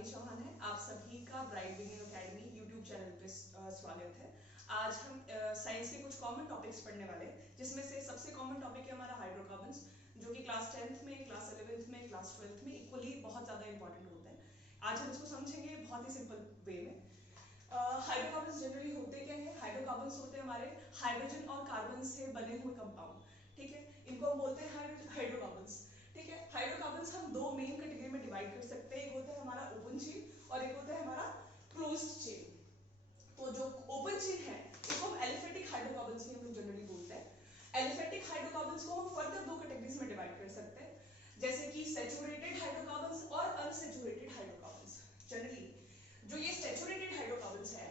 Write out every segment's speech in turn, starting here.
शिवानी चौहान है। आप सभी का bright beginning academy YouTube channel पे स्वागत है। आज हम साइंस के कुछ कॉमन टॉपिक्स पढ़ने वाले हैं, जिसमें से सबसे कॉमन टॉपिक है हमारा हाइड्रोकार्बन्स, जो कि क्लास 10th में, क्लास 11th में, क्लास 12th में इक्वली बहुत ज़्यादा इंपॉर्टेंट होता है। आज हम इसको समझेंगे बहुत ही सिंपल वे में। हाइड्रोकार्बन्स जनरली होते क्या है? हाइड्रोकार्बन्स होते हैं हमारे हाइड्रोजन और कार्बन से बने हुए कंपाउंड, ठीक है। इनको हम बोलते हैं हाइड्रोकार्बन्स, ठीक है। हाइड्रोकार्बन्स हम दो मेन कैटेगरी में डिवाइड कर सकते हैं। एक होता है हमारा ओपन चेन और एक होता है हमारा क्लोज्ड चेन। तो जो ओपन चेन है इसको हम एलिफेटिक हाइड्रोकार्बन्स ही हम लोग जनरली बोलते हैं। एलिफेटिक हाइड्रोकार्बन्स को हम फर्दर दो कैटेगरीज में डिवाइड कर सकते हैं, जैसे कि सैचुरेटेड हाइड्रोकार्बन्स और अनसैचुरेटेड हाइड्रोकार्बन्स। जनरली जो ये सैचुरेटेड हाइड्रोकार्बन्स है,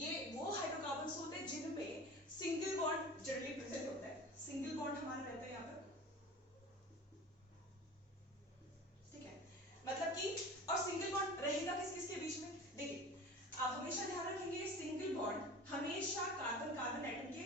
ये वो हाइड्रोकार्बन्स होते हैं जिनमें सिंगल बॉन्ड जनरली प्रेजेंट होता है। सिंगल बॉन्ड हमारा रहता है यहाँ पर, ठीक है। मतलब कि और सिंगल बॉन्ड रहेगा किस किस के बीच में? देखिए, आप हमेशा ध्यान रखेंगे सिंगल बॉन्ड हमेशा कार्बन कार्बन एटम के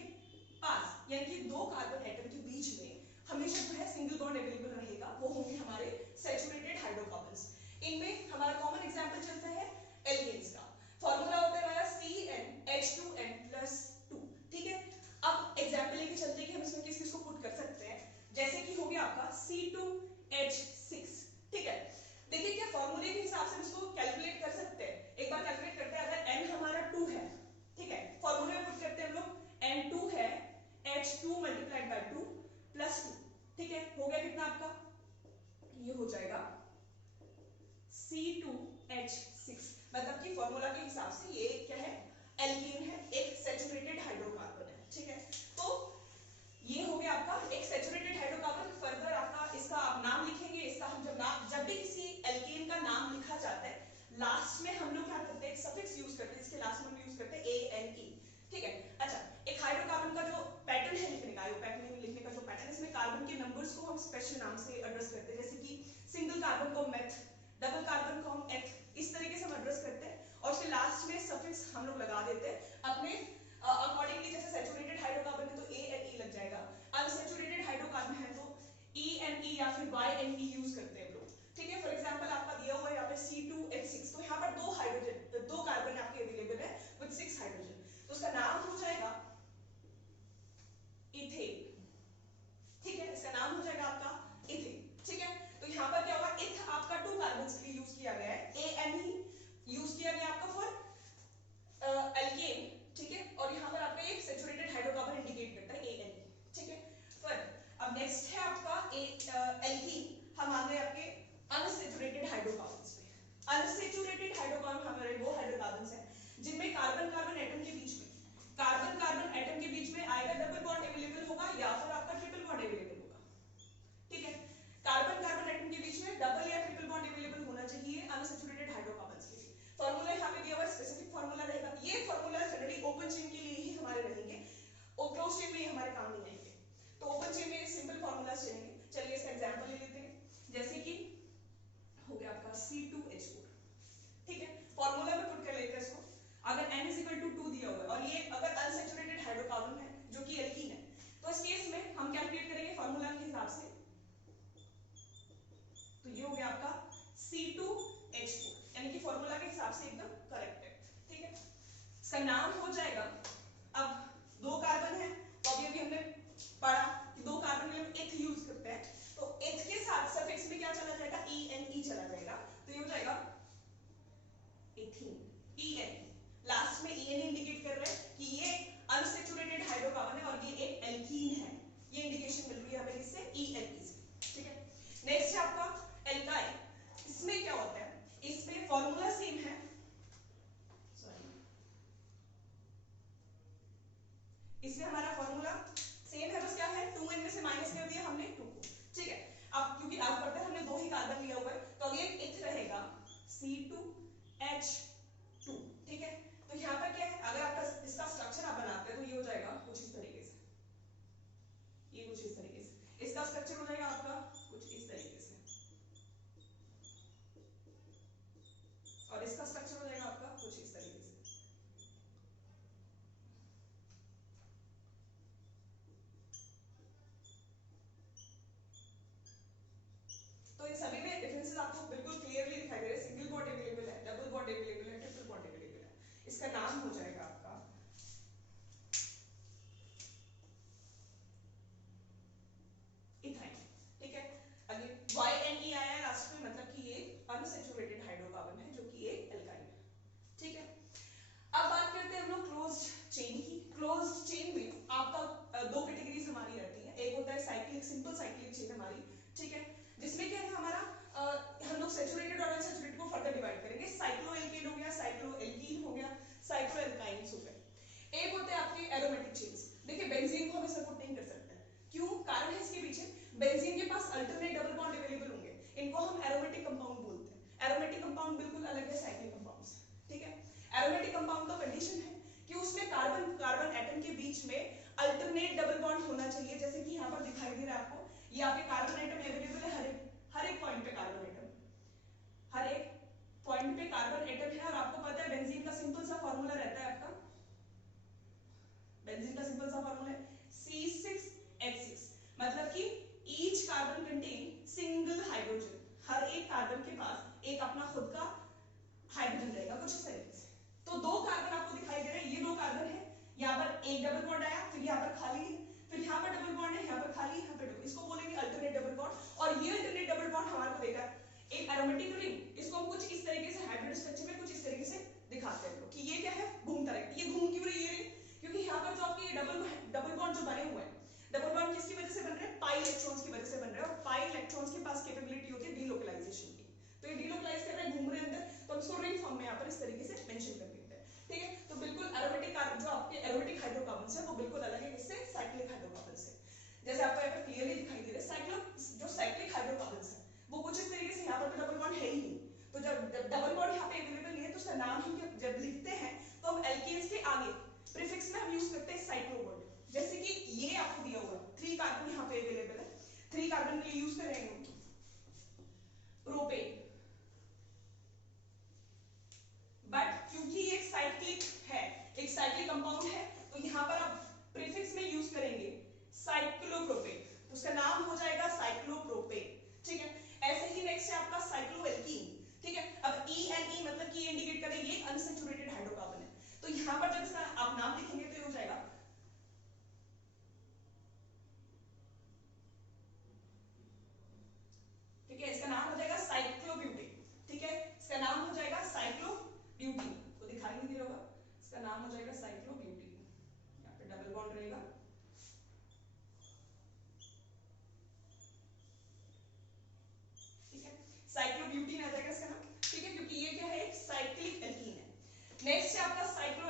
पास, यानी कि दो कार्बन एटम के बीच में हमेशा जो है सिंगल बॉन्ड अवेलेबल रहेगा। वो होंगे हमारे सैचुरेटेड हाइड्रोकार्बन्स। इनमें हमारा कॉमन एग्जांपल चलता है एल्केन्स का। फॉर्मूला होता है हमारा CnH2n+2, ठीक है। अब एग्जांपल लेके चलते हैं कि हम इसमें किस किस को पुट कर सकते हैं। जैसे कि हो गया आपका C2H6, ठीक है। देखिए क्या फॉर्मूले के हिसाब से हम इसको कैलकुलेट कर सकते हैं। एक बार कैलकुलेट करते हैं। अगर n हमारा 2 है, ठीक है, फॉर्मूले में पुट करते हैं हम लोग, N2 है H2 × 2 + 2, ठीक है। हो गया कितना आपका? ये हो जाएगा C2H6। मतलब कि फॉर्मूला के हिसाब से ये क्या है? एल्कीन है, एक सैचुरेटेड हाइड्रोकार्बन है, ठीक है। तो ये हो गया आपका एक सैचुरेटेड हाइड्रोकार्बन। फर्दर आपका इसका आप नाम लिखेंगे। इसका हम जब भी किसी एल्केन का नाम लिखा जाता है, लास्ट में हम लोग क्या करते हैं? एक सफिक्स यूज करते हैं, जिसके लास्ट में हम यूज करते हैं ANE, ठीक है। अच्छा, एक हाइड्रोकार्बन का जो पैटर्न है लिखने का, पैटर्न लिखने का जो पैटर्न, इसमें कार्बन के नंबर्स को हम स्पेशल नाम से एड्रेस करते हैं। जैसे कि सिंगल कार्बन को मेथ, डबल कार्बन को हम एथ, इस तरीके से हम एड्रेस करते हैं। और उसके लास्ट में सफिक्स हम लोग लगा देते हैं अपने अकॉर्डिंगली। जैसे सैचुरेटेड हाइड्रोकार्बन है तो ANE लग जाएगा, अनसैचुरेटेड हाइड्रोकार्बन है तो ENE या फिर YNE यूज करते हैं लोग, ठीक है। फॉर एग्जांपल आपका दिया हुआ है यहाँ पे C2H6, तो यहाँ पर दो कार्बन आपके अवेलेबल है विद 6 हाइड्रोजन, तो उसका नाम हो जाएगा इथेन, ठीक है। इसका नाम हो जाएगा आपका इथेन, ठीक है। तो यहाँ पर क्या होगा? इथ आपका 2 कार्बन के लिए यूज किया गया है, ANE यूज किया गया आपका फॉर एल्केन, ठीक है। और यहाँ पर आपका एक सैचुरेटेड हाइड्रोकार्बन इंडिकेट करता है ANE, ठीक है। फिर अब नेक्स्ट है आपका एल्कीन। हम आ गए आपके अनसैचुरेटेड हाइड्रोकार्बन्स पे। अनसैचुरेटेड हाइड्रोकार्बन हमारे वो हाइड्रोकार्बन्स हैं जिनमें कार्बन कार्बन एटम के बीच में, कार्बन कार्बन एटम के बीच में आएगा डबल बॉन्ड अवेलेबल होगा या फिर आपका ट्रिपल बॉन्ड अवेलेबल होगा, ठीक है। कार्बन कार्बन एटम के बीच में डबल या ट्रिपल बॉन्ड अवेलेबल होना चाहिए अनसैचुरेटेड हाइड्रोकार्बन्स के लिए। फॉर्मूला यहाँ पे दिया हुआ स्पेसिफिक फॉर्मूला रहेगा। ये फॉर्मूला जनरली ओपन चेन के लिए ही हमारे रहेंगे, और क्लोज चेन में ये हमारे काम नहीं आएंगे। तो ओपन चेन में सिंपल फॉर्मूलास चलेंगे। चलिए इसका एग्जांपल ले लेते हैं। जैसे कि हो गया आपका C2H4, ठीक है। फॉर्मूला में पुट कर लेते हैं इसको। अगर n = 2 दिया हुआ है और ये अगर अनसैचुरेटेड हाइड्रोकार्बन है जो कि एल्कीन है, तो इस केस में हम कैलकुलेट करेंगे फॉर्मूला के हिसाब से। तो ये हो गया आपका C2H4, यानी कि फॉर्मूला के हिसाब से एकदम करेक्ट है, ठीक है। इसका नाम हो जाएगा, अब दो कार्बन है तो अभी हमने पढ़ा कि दो कार्बन में हम एथ यूज करते हैं, तो एथ के साथ सफिक्स में क्या चला जाएगा? ENE चला जाएगा। तो ये हो जाएगा एथीन, ENE। लास्ट में ENE इंडिकेट कर रहे हैं कि ये अनसैचुरेटेड हाइड्रोकार्बन है और ये एक एल्कीन है। ये इंडिकेशन मिल रही है हमें इससे, ENE से, ठीक है। नेक्स्ट है आपका एल्काइल। इसमें क्या होता है? इसमें फॉर्मूला सेम है, सॉरी, इसमें हमारा फॉर्मूला सेम है, बस क्या है 2n में से माइनस कर दिया हमने 2 को, ठीक है। अब क्योंकि आप पढ़ते हैं हमने दो ही कार्बन लिया हुआ है, तो अगले इथ रहेगा C2H2, ठीक है। तो यहाँ पर क्या है? अगर आपका INE आया लास्ट में, मतलब कि ये अनसैचुरेटेड हाइड्रोकार्बन है जो कि एक एल्काइन है। ठीक है, अब बात करते हैं हम लोग क्लोज्ड चेन की। क्लोज्ड चेन में आपका दो कैटेगरीज हमारी रहती है। एक होता है साइक्लिक, सिंपल साइक्लिक चेन हमारी, ठीक है, जिसमें क्या है हमारा हम लोग सैचुरेटेड और अनसैचुरेटेड को फर्दर डिवाइड करेंगे। साइक्लोएल्केन हो गया, साइक्लोएल्कीन हो गया, साइक्लोएल्काइंस हो गए। एक होते हैं आपके एरोमेटिक चेन्स। देखिए बेंजीन को हम सपोर्ट नहीं कर सकते, क्यों? कारण है इसके पीछे, बेंजीन के पास अल्टरनेट डबल बॉन्ड अवेलेबल होंगे, इनको हम एरोमेटिक कंपाउंड बोलते हैं। एरोमेटिक कंपाउंड बिल्कुल अलग है साइक्लिक कंपाउंड से, ठीक है। एरोमेटिक कंपाउंड का कंडीशन है कि उसमें कार्बन कार्बन एटम के बीच में अल्टरनेट डबल बॉन्ड होना चाहिए, जैसे कि यहाँ पर दिखाई दे रहा है आपको, ये आपके कार्बन एटम अवेलेबल है हर एक पॉइंट पे कार्बन एटम, हर एक पॉइंट पे कार्बन एटम है। और आपको पता है बेंजीन का सिंपल सा फॉर्मूला रहता है आपका, बेंजीन का सिंपल सा फॉर्मूला है C6H6, मतलब कि each carbon contain single hydrogen, हर एक कार्बन के पास एक अपना खुद का हाइड्रोजन रहेगा कुछ इस तरीके से। तो दो कार्बन आपको दिखाई दे रहे हैं, ये दो कार्बन है, यहाँ पर एक डबल बॉन्ड आया, फिर यहाँ पर खाली है, फिर यहाँ पर डबल बॉन्ड है, यहाँ पर खाली, यहाँ पर डबल, इसको बोलेंगे अल्टरनेट डबल बॉन्ड। और ये अल्टरनेट डबल बॉन्ड हमारे को देखा है एक एरोमेटिक रिंग, इसको हम कुछ इस तरीके से हाइब्रिड स्ट्रक्चर में कुछ इस तरीके से दिखाते हैं कि ये क्या है, घूमता रहता है। ये घूम क्यों रही है रिंग? क्योंकि यहाँ पर जो आपके डबल बॉन्ड जो बने हुए हैं, डबल बॉन्ड किसकी वजह से बन रहे हैं? पाई इलेक्ट्रॉन्स की वजह से बन रहे हैं, और पाई इलेक्ट्रॉन्स के पास कैपेबिलिटी होती है डीलोकलाइजेशन की, तो ये डीलोकलाइज कर रहे हैं, घूम रहे हैं अंदर, तो हम इसको रिंग फॉर्म में यहाँ पर इस तरीके से मेंशन कर देते हैं, ठीक है। तो बिल्कुल एरोमेटिक जो आपके एरोमेटिक हाइड्रोकार्बन्स है वो बिल्कुल अलग है किससे? साइक्लिक हाइड्रोकार्बन से। जैसे आपको यहाँ पर क्लियरली दिखाई दे रहा है जो साइक्लिक हाइड्रोकार्बन्स है वो कुछ इस तरीके से, यहाँ पर तो डबल बॉन्ड है ही नहीं, तो जब डबल बॉन्ड यहाँ पे अवेलेबल नहीं है तो उसका नाम हम जब लिखते हैं तो हम एल्केन्स के आगे प्रीफिक्स में हम यूज करते हैं साइक्लो वर्ड। जैसे कि ये आपको दिया हुआ है 3 कार्बन यहाँ पे अवेलेबल है, 3 कार्बन के लिए यूज कर रहे हैं प्रोपेन, बट क्योंकि ये एक साइक्लिक है, एक साइक्लिक कंपाउंड है, तो यहाँ पर आप प्रीफिक्स में यूज करेंगे साइक्लोप्रोपेन, तो उसका नाम हो जाएगा साइक्लोप्रोपेन, ठीक है। ऐसे ही नेक्स्ट है आपका साइक्लोएल्कीन, ठीक है। अब ENE मतलब कि इंडिकेट करे ये अनसैचुरेटेड हाइड्रोकार्बन है, तो यहाँ पर जब इसका आप नाम लिखेंगे तो ये हो जाएगा ठीक है, इसका नाम हो जाएगा साइक्लोब्यूटेन, ठीक है, इसका नाम हो जाएगा साइक्लोब्यूटेन, तो दिखाई नहीं दे रहा होगा, इसका नाम हो जाएगा साइक्लोब्यूटेन, यहाँ पे डबल बॉन्ड रहेगा, ठीक है, साइक्लोब्यूटेन आ जाएगा इसका नाम, ठीक है, क्योंकि ये क्या है एक साइक्लिक एल्कीन है। नेक्स्ट है आपका साइक्लो